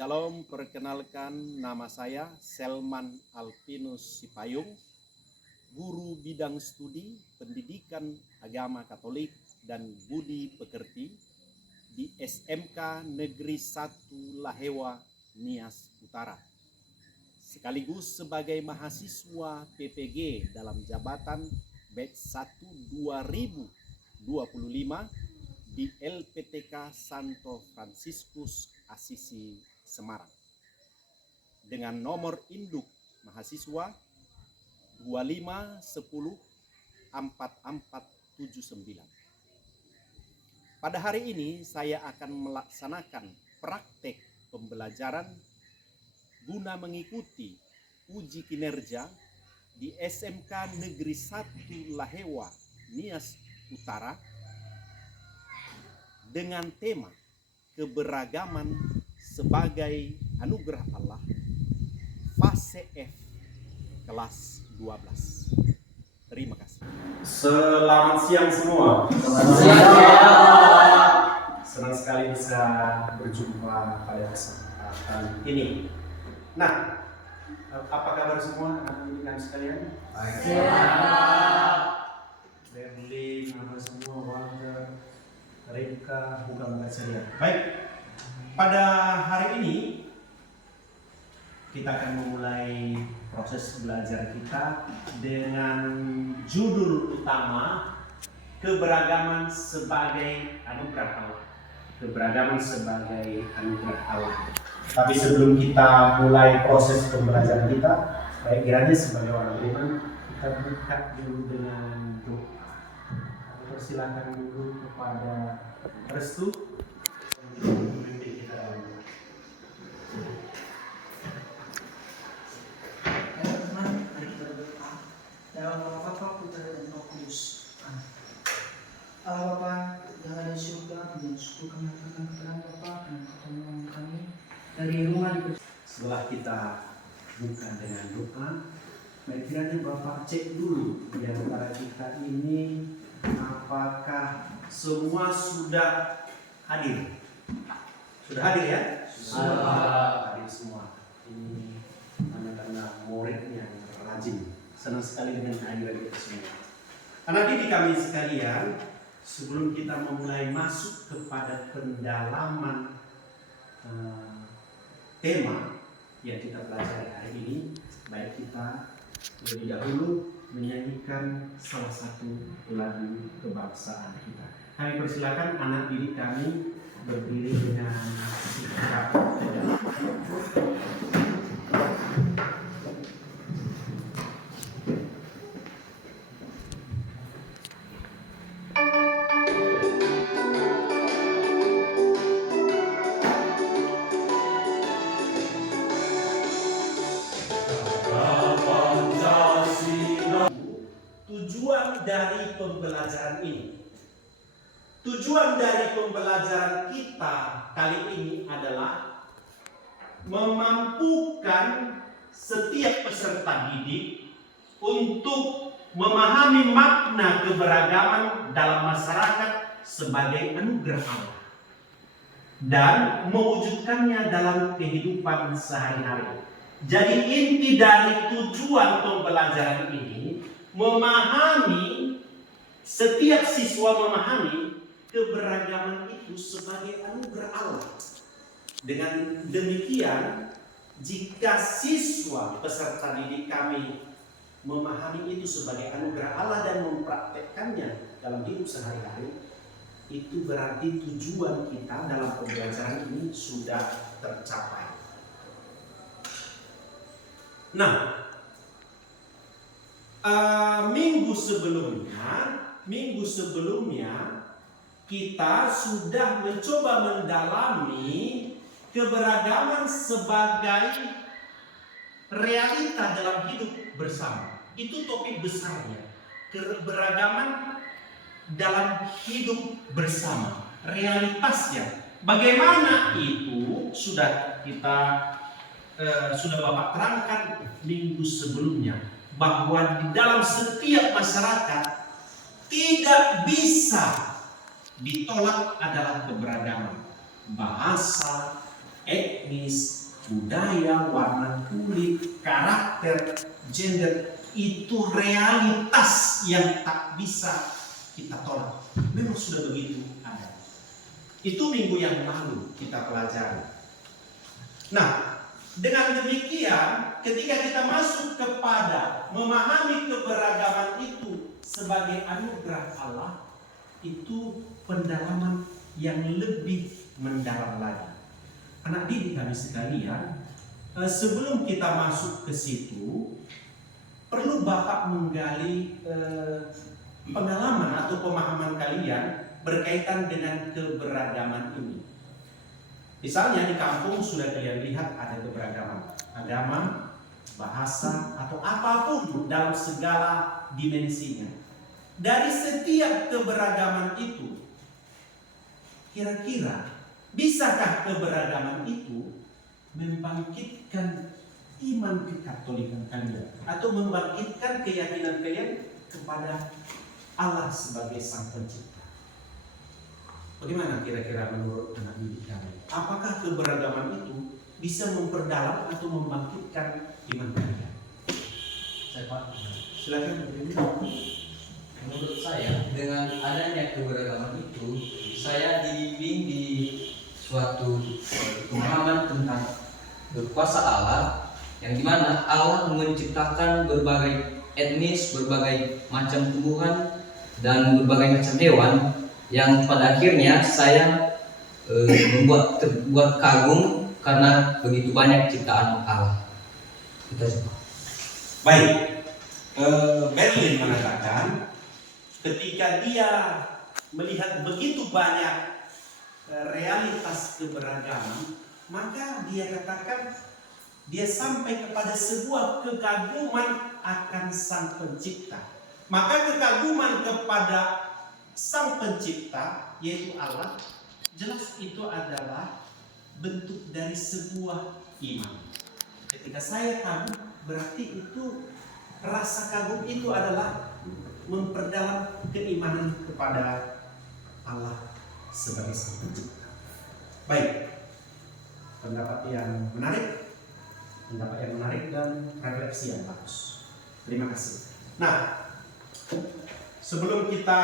Shalom, perkenalkan nama saya Selman Alpinus Sipayung, guru bidang studi pendidikan agama Katolik dan budi pekerti di SMK Negeri 1 Lahewa, Nias Utara. Sekaligus sebagai mahasiswa PPG dalam jabatan batch 1 2025 di LPTK Santo Fransiskus Assisi Semarang dengan nomor induk mahasiswa 25104479. Pada hari ini saya akan melaksanakan praktek pembelajaran guna mengikuti uji kinerja di SMK Negeri 1 Lahewa, Nias Utara dengan tema keberagaman sebagai anugerah Allah, fase F, kelas 12. Terima kasih. Selamat siang semua. Selamat siang. Senang sekali bisa berjumpa pada kesempatan ini. Nah, apa kabar semua anak-anak sekalian? Baik. Berli, kabar semua, Walter, Rika, bukan saya. Baik. Pada hari ini kita akan memulai proses belajar kita dengan judul utama keberagaman sebagai anugerah Allah. Keberagaman sebagai anugerah Allah. Tapi sebelum kita mulai proses pembelajaran kita, baik kiranya sebagai orang beriman kita buka dulu dengan doa. Persilakan dulu kepada Restu. Dalam nama Bapa, Putra dan Roh Kudus. Allah Bapa yang ada di surga, mensyukurkan kami Bapa dan pertolongan kami dari rumah di. Setelah kita buka dengan doa, baik kiranya Bapak cek dulu di antara kita ini apakah semua sudah hadir. Sudah hadir ya? Sudah hadir semua. Ini tanda-tanda murid yang rajin. Senang sekali dengan kehadiran kita semua. Anak didik kami sekalian, sebelum kita memulai masuk kepada pendalaman tema yang kita pelajari hari ini, baik kita lebih dahulu menyanyikan salah satu lagu kebangsaan kita. Kami persilakan anak didik kami berdiri dengan sikap tegak. Tujuan dari pembelajaran kita kali ini adalah memampukan setiap peserta didik untuk memahami makna keberagaman dalam masyarakat sebagai anugerah Allah dan mewujudkannya dalam kehidupan sehari-hari. Jadi inti dari tujuan pembelajaran ini memahami, setiap siswa memahami keberagaman itu sebagai anugerah Allah. Dengan demikian, jika siswa peserta didik kami memahami itu sebagai anugerah Allah dan mempraktekkannya dalam hidup sehari-hari, itu berarti tujuan kita dalam pembelajaran ini sudah tercapai. Nah, minggu sebelumnya kita sudah mencoba mendalami keberagaman sebagai realita dalam hidup bersama. Itu topik besarnya. Keberagaman dalam hidup bersama. Realitasnya. Bagaimana itu sudah Bapak terangkan minggu sebelumnya. Bahwa di dalam setiap masyarakat tidak bisa ditolak adalah keberagaman bahasa, etnis, budaya, warna kulit, karakter, gender, itu realitas yang tak bisa kita tolak. Memang sudah begitu ada. Itu minggu yang lalu kita pelajari. Nah, dengan demikian ketika kita masuk kepada memahami keberagaman itu sebagai anugerah Allah, itu pendalaman yang lebih mendalam lagi. Anak didik kami sekalian, sebelum kita masuk ke situ, perlu Bapak menggali pengalaman atau pemahaman kalian berkaitan dengan keberagaman ini. Misalnya di kampung sudah kalian lihat ada keberagaman agama, bahasa, atau apapun dalam segala dimensinya. Dari setiap keberagaman itu, kira-kira bisakah keberagaman itu membangkitkan iman kekatolikan kalian atau membangkitkan keyakinan kalian kepada Allah sebagai Sang Pencipta? Bagaimana kira-kira menurut anak didik kami? Apakah keberagaman itu bisa memperdalam atau membangkitkan iman kalian? Saya Pak, Silakan. menurut saya dengan adanya keberagaman itu, saya dibimbing di suatu pemahaman tentang berkuasa Allah, yang dimana Allah menciptakan berbagai etnis, berbagai macam tumbuhan dan berbagai macam hewan, yang pada akhirnya saya terbuat kagum karena begitu banyak ciptaan Allah. Itu saja. Baik, Berlin mengatakan ketika dia melihat begitu banyak realitas keberagaman, maka dia katakan dia sampai kepada sebuah kekaguman akan Sang Pencipta. Maka kekaguman kepada Sang Pencipta, yaitu Allah, jelas itu adalah bentuk dari sebuah iman. Ketika saya kagum, berarti itu rasa kagum itu adalah memperdalam keimanan kepada Allah sebagai Sang Pencipta. Baik, pendapat yang menarik dan refleksi yang bagus. Terima kasih. Nah, sebelum kita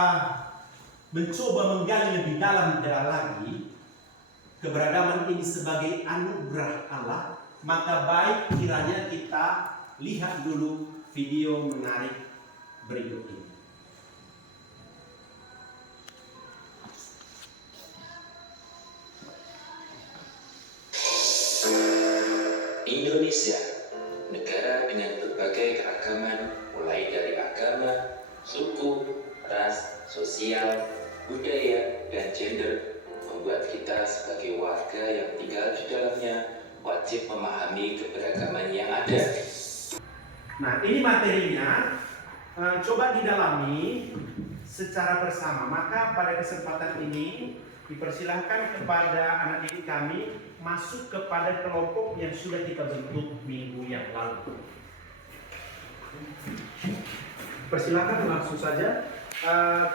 mencoba menggali lebih dalam lagi keberagaman ini sebagai anugerah Allah, maka baik kiranya kita lihat dulu video menarik berikut ini. Indonesia, negara dengan berbagai keragaman, mulai dari agama, suku, ras, sosial, budaya, dan gender, membuat kita sebagai warga yang tinggal di dalamnya wajib memahami keberagaman yang ada. Nah, ini materinya, coba didalami secara bersama. Maka pada kesempatan ini dipersilahkan kepada anak didik kami masuk kepada kelompok yang sudah kita bentuk minggu yang lalu. Persilakan langsung saja,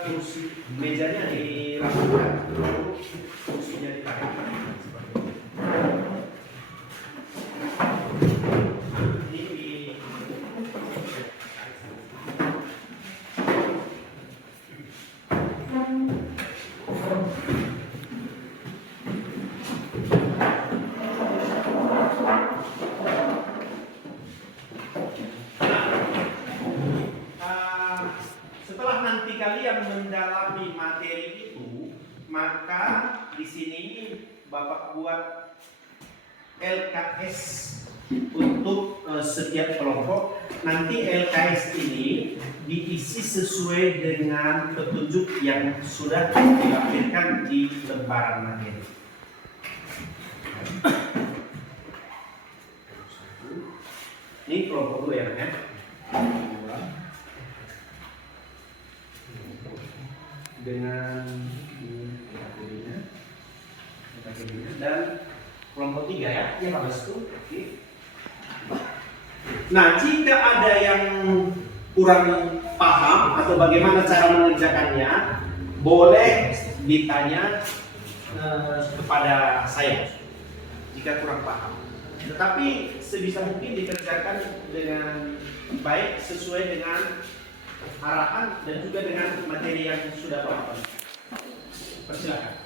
kursi mejanya dirapikan, lalu kursinya ditarik. Kalian mendalami materi itu, maka di sini Bapak buat LKS untuk setiap kelompok. Nanti LKS ini diisi sesuai dengan petunjuk yang sudah dilampirkan di lembaran materi. Ini kelompok dulu ya, dengan materinya dan kelompok 3 ya, ini Pak Restu. Nah, jika ada yang kurang paham atau bagaimana cara mengerjakannya, boleh ditanya kepada saya. jika kurang paham. Tetapi sebisa mungkin dikerjakan dengan baik sesuai dengan arahan dan juga dengan materi yang sudah Bapak. Persilakan.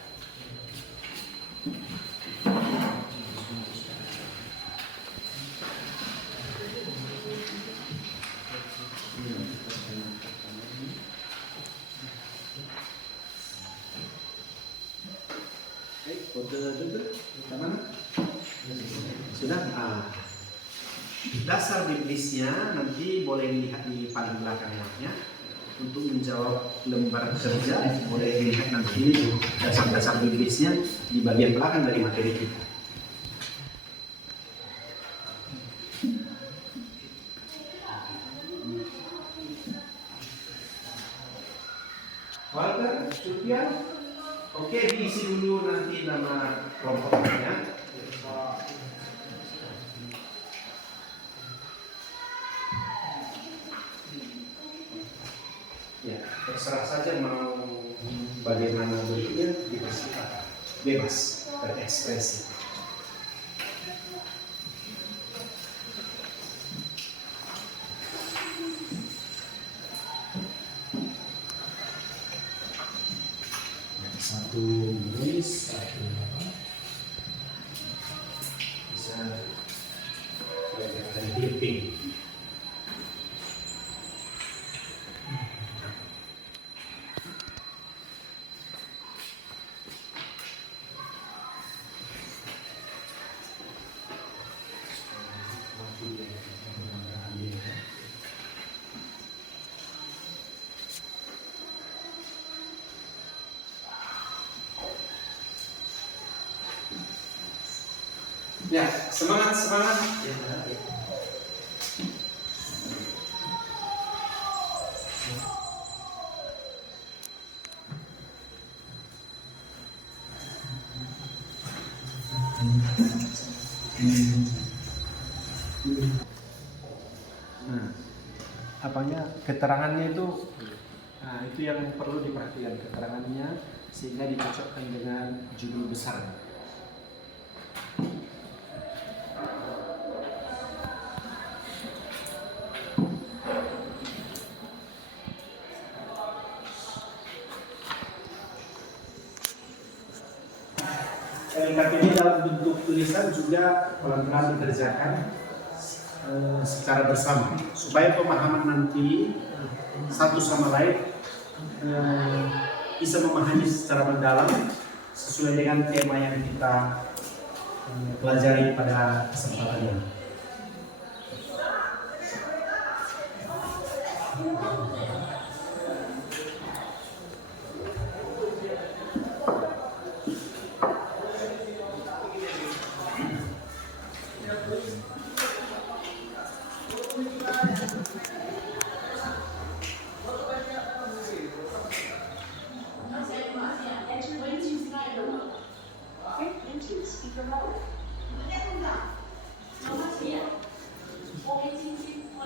Kode juga, mana? Sudah. Dasar biblisnya nanti boleh dilihat di paling belakangnya. Untuk menjawab lembar kerja boleh dilihat nanti dasar-dasar biblisnya di bagian belakang dari materi kita. Walter, Sylvia, oke, diisi dulu nanti nama kelompoknya. Ya, terserah saja mau bagaimana bentuknya, dipersilakan, bebas berekspresi. Satu nulis, satu apa? Bisa belajar clipping. Ya, semangat. Nah, apanya keterangannya itu, nah itu yang perlu diperhatikan keterangannya sehingga dicocokkan dengan judul besar. LKPD dalam bentuk tulisan juga pelan-pelan dikerjakan secara bersama supaya pemahaman nanti satu sama lain bisa memahami secara mendalam sesuai dengan tema yang kita pelajari pada kesempatan ini.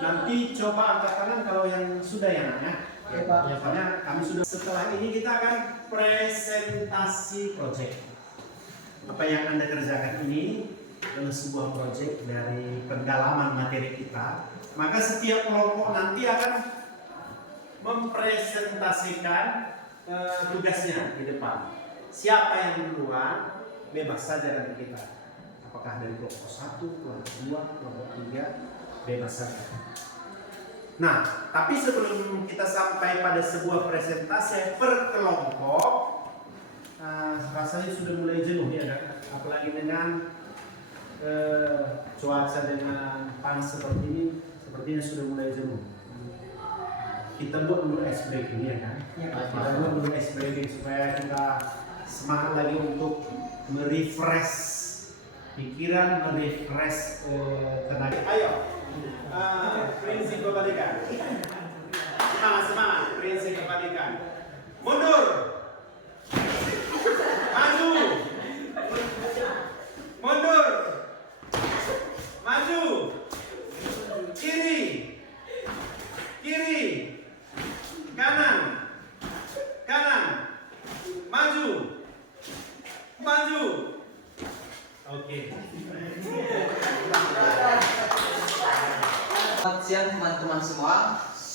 Nanti coba angkat tangan kalau yang sudah ya nak ya. Biasanya kami sudah. Setelah ini kita akan presentasi proyek. Apa yang Anda kerjakan ini adalah sebuah proyek dari pendalaman materi kita. Maka setiap kelompok nanti akan mempresentasikan tugasnya di depan. Siapa yang duluan bebas saja dari kita. Apakah dari kelompok 1, kelompok 2, kelompok 3, bebas saja. Nah, tapi sebelum kita sampai pada sebuah presentasi per kelompok, rasanya sudah mulai jenuh ya kan? Apalagi dengan cuaca dengan panas seperti ini, sepertinya sudah mulai jenuh. Kita buat dulu ice breaking ya kan? Kita buat dulu ice breaking supaya kita semangat lagi untuk merefresh pikiran, merefresh tenaga. Ayo. Prinsip kebalikan. Semangat, prinsip kebalikan. Mundur. Maju. Mundur. Maju. Kiri. Kiri. Kanan. Kanan. Maju. Maju. Oke.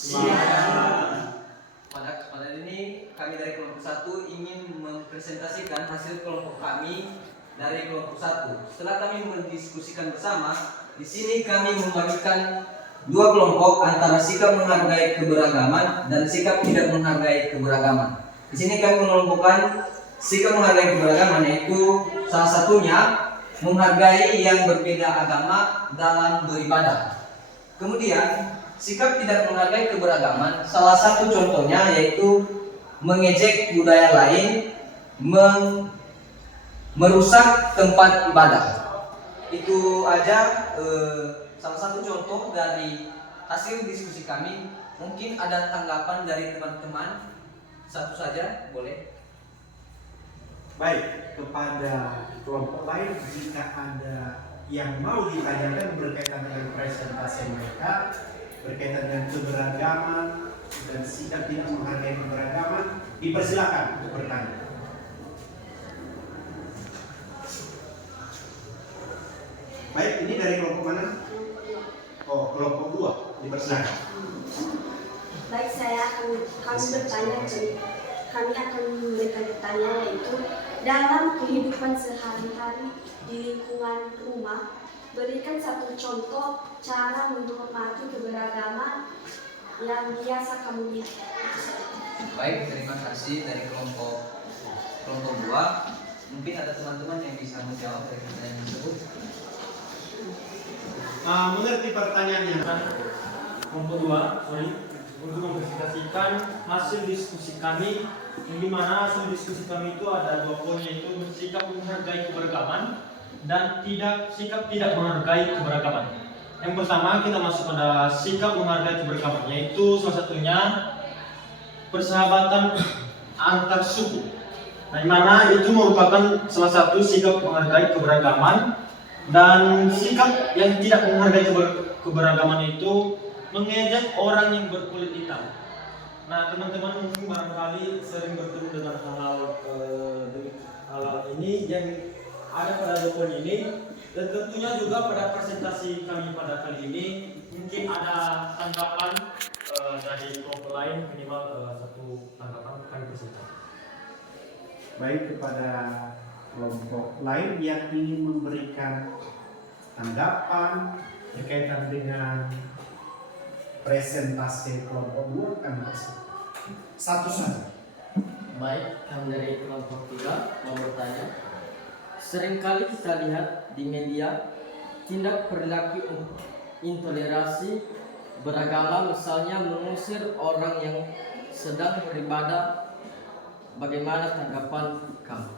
Pada kesempatan ini kami dari kelompok 1 ingin mempresentasikan hasil kelompok kami dari kelompok 1. Setelah kami mendiskusikan bersama, di sini kami membagikan dua kelompok antara sikap menghargai keberagaman dan sikap tidak menghargai keberagaman. Di sini kami mengelompokkan sikap menghargai keberagaman, yaitu salah satunya menghargai yang berbeda agama dalam beribadah. Kemudian sikap tidak menghargai keberagaman, salah satu contohnya yaitu mengejek budaya lain, merusak tempat ibadah. Itu aja salah satu contoh dari hasil diskusi kami. Mungkin ada tanggapan dari teman-teman, satu saja boleh. Baik, kepada kelompok lain jika ada yang mau ditanyakan berkaitan dengan presentasi mereka, berkaitan dengan keberagaman dan sikap tidak menghargai keberagaman, dipersilakan untuk bertanya. Baik, ini dari kelompok mana? Oh, kelompok 2, dipersilakan. Baik, kami bertanya, kami akan bertanya yaitu dalam kehidupan sehari-hari di lingkungan rumah, berikan satu contoh cara menghormati keberagaman yang biasa kamu lihat. Baik, terima kasih dari kelompok 2. Mungkin ada teman-teman yang bisa menjawab dari pertanyaan tersebut. Mengerti pertanyaannya? Kelompok 2, untuk mempresentasikan hasil diskusi kami, yang dimana hasil diskusi kami itu ada 2 poin, yaitu sikap menghargai keberagaman dan sikap tidak menghargai keberagaman. Yang pertama kita masuk pada sikap menghargai keberagaman, yaitu salah satunya persahabatan antar suku. Nah, dimana itu merupakan salah satu sikap menghargai keberagaman. Dan sikap yang tidak menghargai keberagaman itu mengejek orang yang berkulit hitam. Nah, teman-teman mungkin barangkali sering bertemu dengan hal ini yang ada pada poin ini, dan tentunya juga pada presentasi kami pada kali ini mungkin ada tanggapan dari kelompok lain, minimal satu tanggapan kami presentasi. Baik, kepada kelompok lain yang ingin memberikan tanggapan berkaitan dengan presentasi kelompok 2 kan satu saja. Baik, kami dari kelompok 3 mau bertanya. Seringkali kita lihat di media tindak perilaku intoleransi beragama, misalnya mengusir orang yang sedang beribadah. Bagaimana tanggapan kamu?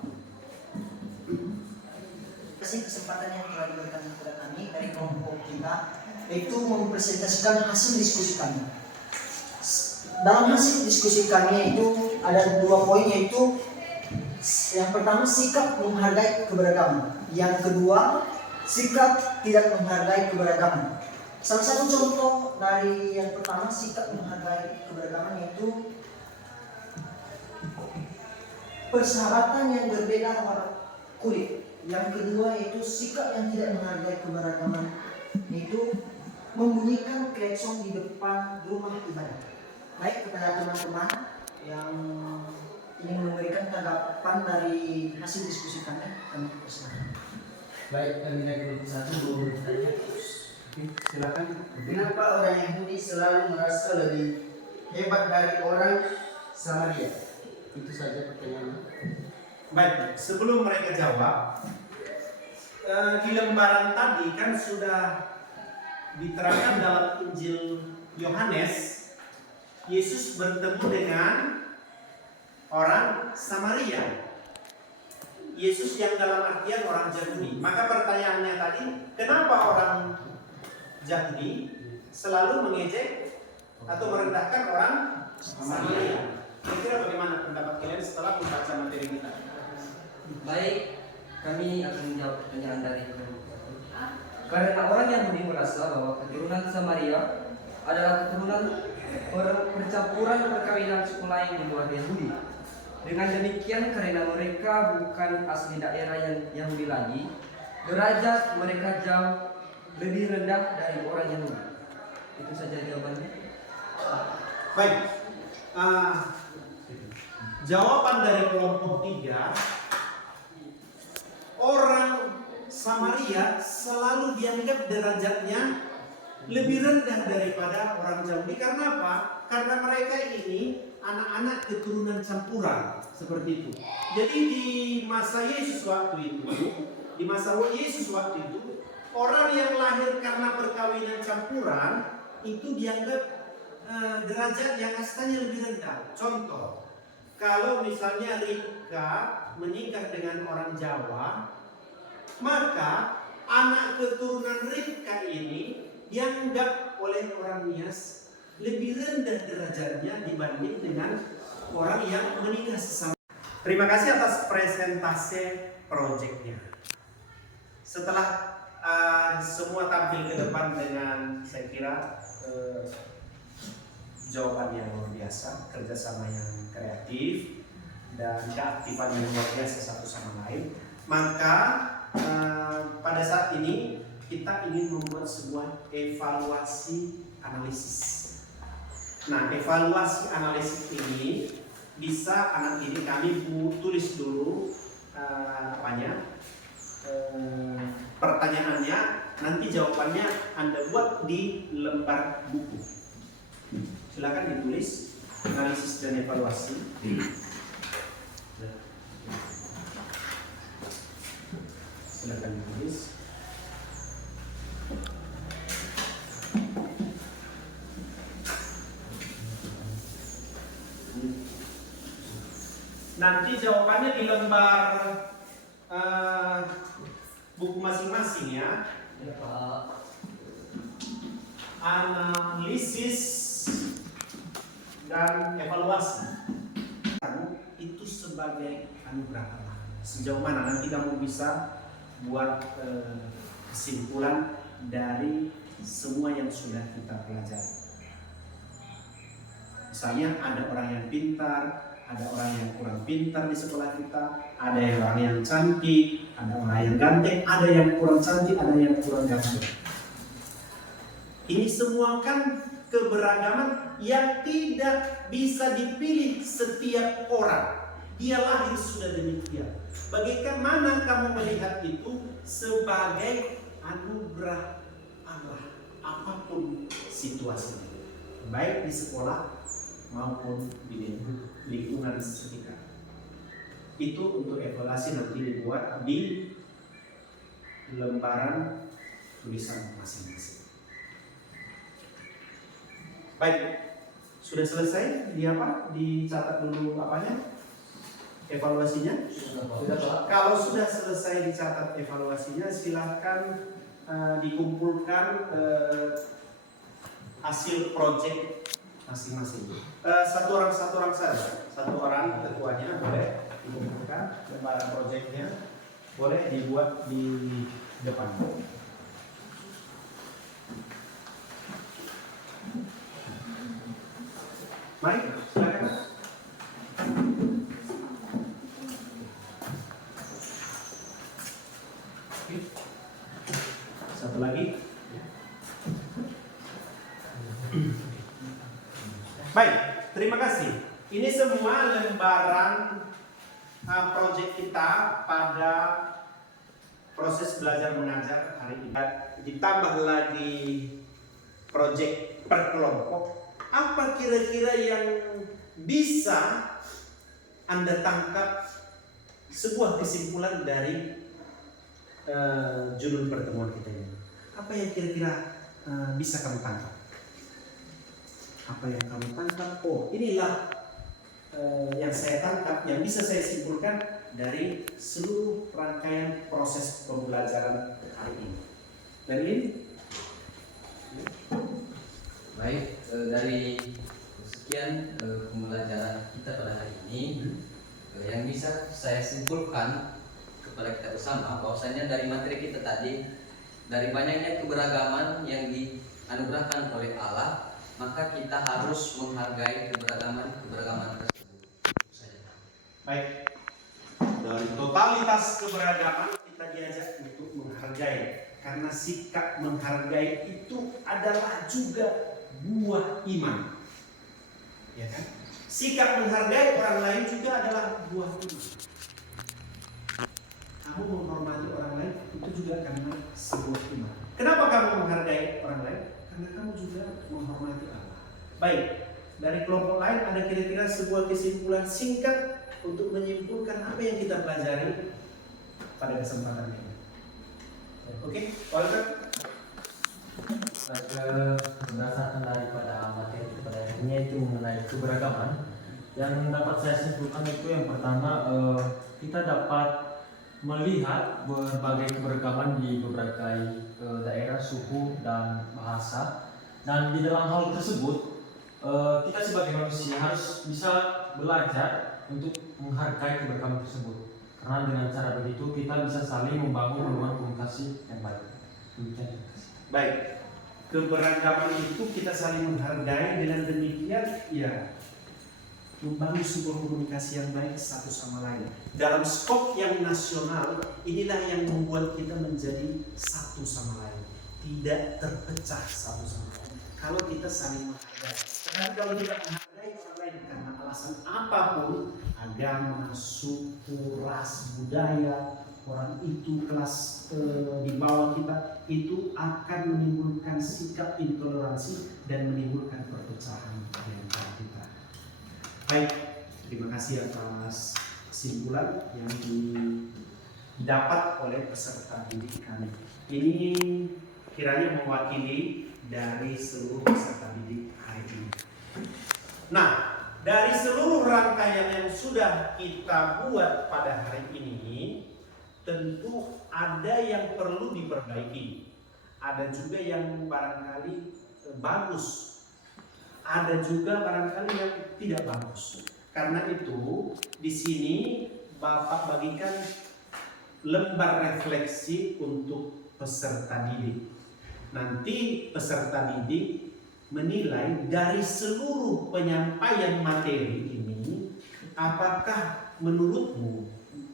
Kasih kesempatan yang telah diberikan kepada kami dari kelompok kita, yaitu mempresentasikan hasil diskusi kami. Dalam hasil diskusi kami itu ada 2 poin, yaitu yang pertama sikap menghargai keberagaman, yang kedua sikap tidak menghargai keberagaman. Salah satu contoh dari yang pertama sikap menghargai keberagaman yaitu persahabatan yang berbeda warna kulit. Yang kedua yaitu sikap yang tidak menghargai keberagaman, yaitu membunyikan klakson di depan rumah ibadah. Baik, kepada teman-teman yang ingin memberikan tanggapan dari hasil diskusi kami persilakan. Baik, kami dari kelompok 1 mau bertanya. Silakan. Kenapa orang Yahudi selalu merasa lebih hebat dari orang Samaria? Itu saja pertanyaannya. Baik, sebelum mereka jawab, di lembaran tadi kan sudah diterangkan dalam Injil Yohanes, Yesus bertemu dengan orang Samaria. Yesus yang dalam artian orang Yahudi. Maka pertanyaannya tadi, kenapa orang Yahudi selalu mengejek atau merendahkan orang Samaria? Kira-kira bagaimana pendapat kalian setelah membaca materi kita? Baik, kami akan menjawab pertanyaan dari karena orang Yahudi merasa bahwa keturunan Samaria adalah keturunan percampuran perkawinan suku lain di luar Yahudi. Dengan demikian, karena mereka bukan asli daerah yang Yahudi lagi, derajat mereka jauh lebih rendah dari orang Yahudi. Itu saja jawabannya. Baik, jawaban dari kelompok 3, orang Samaria selalu dianggap derajatnya lebih rendah daripada orang Yahudi. Karena apa? Karena mereka ini anak-anak keturunan campuran seperti itu. Jadi di masa Yesus waktu itu, orang yang lahir karena perkawinan campuran itu dianggap derajat yang kastanya lebih rendah. Contoh, kalau misalnya Ribka menikah dengan orang Jawa, maka anak keturunan Ribka ini dianggap oleh orang Nias lebih rendah derajatnya dibanding dengan orang yang menikah sesama. Terima kasih atas presentasi proyeknya. Setelah semua tampil ke depan dengan, saya kira, jawaban yang luar biasa, kerjasama yang kreatif, dan keaktifan yang luar biasa satu sama lain, maka pada saat ini kita ingin membuat sebuah evaluasi analisis. Nah, evaluasi analisis ini bisa anak ini kami tulis dulu pertanyaannya, nanti jawabannya Anda buat di lembar buku. Silakan ditulis analisis dan evaluasi. Silakan ditulis. Nanti jawabannya di lembar buku masing-masing ya. Analisis dan evaluasi itu sebagai anugerah. Sejauh mana nanti kamu bisa buat kesimpulan dari semua yang sudah kita pelajari. Misalnya ada orang yang pintar, ada orang yang kurang pintar di sekolah kita, ada orang yang cantik, ada orang yang ganteng, ada yang kurang cantik, ada yang kurang ganteng. Ini semua kan keberagaman yang tidak bisa dipilih setiap orang. Dia lahir sudah demikian. Bagaimana kamu melihat itu sebagai anugerah Allah, apapun situasinya, baik di sekolah maupun di lingkungan sekitar. Itu untuk evaluasi nanti dibuat di lembaran tulisan masing-masing. Baik, sudah selesai? Dicatat dulu apanya? Evaluasinya? Sudah. Kalau sudah selesai dicatat evaluasinya, silakan dikumpulkan hasil proyek masing-masing. Satu orang saja. Satu orang ketuanya boleh dikumpulkan, lembaran proyeknya boleh dibuat di depan. Mari, silakan. Satu lagi. Baik, terima kasih. Ini semua lembaran proyek kita pada proses belajar mengajar hari ini. Ditambah lagi proyek per kelompok. Apa kira-kira yang bisa Anda tangkap sebuah kesimpulan dari judul pertemuan kita ini? Apa yang kira-kira bisa kamu tangkap? Apa yang kamu tangkap? Oh, inilah yang saya tangkap, yang bisa saya simpulkan dari seluruh rangkaian proses pembelajaran hari ini. Dan ini Baik, dari sekian pembelajaran kita pada hari ini, yang bisa saya simpulkan kepada kita bersama bahwasanya dari materi kita tadi, dari banyaknya keberagaman yang dianugerahkan oleh Allah, maka kita harus menghargai keberagaman tersebut. baik, dari totalitas keberagaman kita diajak untuk menghargai, karena sikap menghargai itu adalah juga buah iman. ya kan? Sikap menghargai orang lain juga adalah buah iman. Kamu menghormati orang lain itu juga karena sebuah iman. Kenapa kamu menghargai orang lain? Karena kamu juga menghormati Allah. Baik, dari kelompok lain ada kira-kira sebuah kesimpulan singkat untuk menyimpulkan apa yang kita pelajari pada kesempatan ini. Oke, Walter. Berdasarkan daripada materi pada akhirnya itu mengenai keberagaman, yang dapat saya simpulkan itu yang pertama, kita dapat melihat berbagai keberagaman di berbagai daerah, suku dan bahasa, dan di dalam hal tersebut kita sebagai manusia harus bisa belajar untuk menghargai keberagaman tersebut, karena dengan cara begitu kita bisa saling membangun hubungan komunikasi yang baik. Baik, keberagaman itu kita saling menghargai, dengan demikian ya membangun sebuah komunikasi yang baik satu sama lain. Dalam skop yang nasional, inilah yang membuat kita menjadi satu sama lain, tidak terpecah satu sama lain. Kalau kita saling menghargai, karena kalau tidak menghargai orang lain karena alasan apapun, agama, suku, ras, budaya, orang itu kelas di bawah kita, itu akan menimbulkan sikap intoleransi dan menimbulkan perpecahan di antara kita. Baik, terima kasih atas kesimpulan yang didapat oleh peserta didik kami. Ini kiranya mewakili dari seluruh peserta didik hari ini. Nah, dari seluruh rangkaian yang sudah kita buat pada hari ini, tentu ada yang perlu diperbaiki, ada juga yang barangkali bagus, ada juga barangkali yang tidak bagus. Karena itu di sini Bapak bagikan lembar refleksi untuk peserta didik. Nanti peserta didik menilai dari seluruh penyampaian materi ini, apakah menurutmu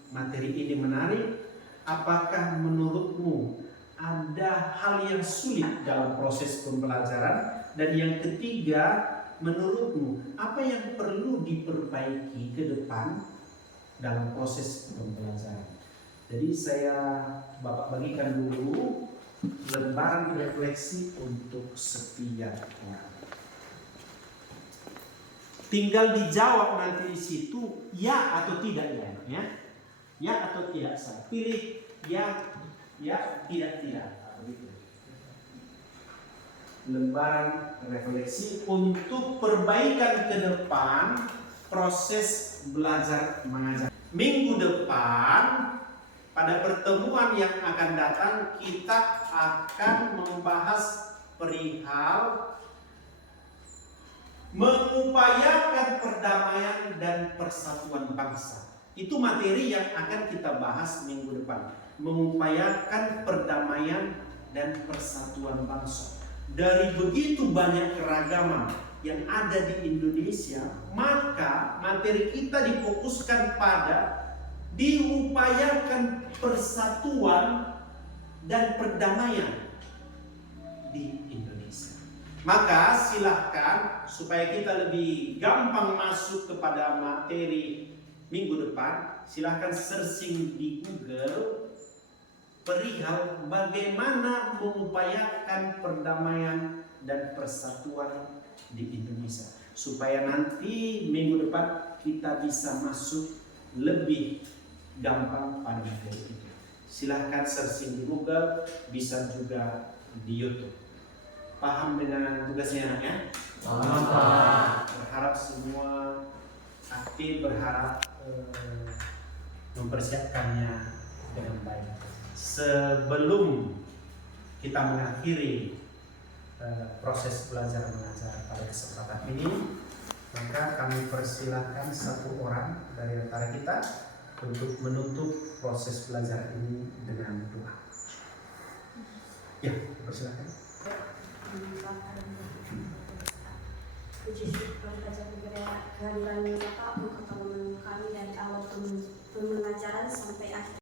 materi ini menarik? Apakah menurutmu ada hal yang sulit dalam proses pembelajaran? Dan yang ketiga, menurutmu apa yang perlu diperbaiki ke depan dalam proses pembelajaran? Jadi Bapak bagikan dulu lembaran refleksi untuk setiap orang. Tinggal dijawab nanti di situ ya atau tidak ya. Ya atau tidak, saya pilih ya, tidak. Begitu. Lembaran refleksi untuk perbaikan ke depan proses belajar mengajar. Minggu depan pada pertemuan yang akan datang kita akan membahas perihal mengupayakan perdamaian dan persatuan bangsa. Itu materi yang akan kita bahas minggu depan. Mengupayakan perdamaian dan persatuan bangsa. Dari begitu banyak keragaman yang ada di Indonesia, maka materi kita difokuskan pada diupayakan persatuan dan perdamaian di Indonesia. Maka silahkan supaya kita lebih gampang masuk kepada materi minggu depan, silahkan searching di Google perihal bagaimana mengupayakan perdamaian dan persatuan di Indonesia, supaya nanti minggu depan kita bisa masuk lebih gampang pada materi itu. Silahkan searching di Google, bisa juga di YouTube. Paham dengan tugasnya ya? Paham. Berharap semua aktif, berharap mempersiapkannya dengan baik. Sebelum kita mengakhiri proses belajar mengajar pada kesempatan ini, maka kami persilahkan satu orang dari antara kita untuk menutup proses belajar ini dengan doa. Ya, persilahkan. Puji syukur kehadiran Bapak untuk teman kami dari awal pembelajaran sampai akhir.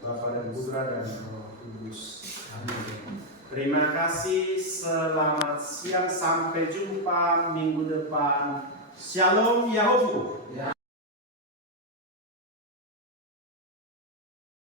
Bapa dan Putra dan Roh Kudus. Amin. Terima kasih, selamat siang, sampai jumpa minggu depan. Shalom Yahuwah.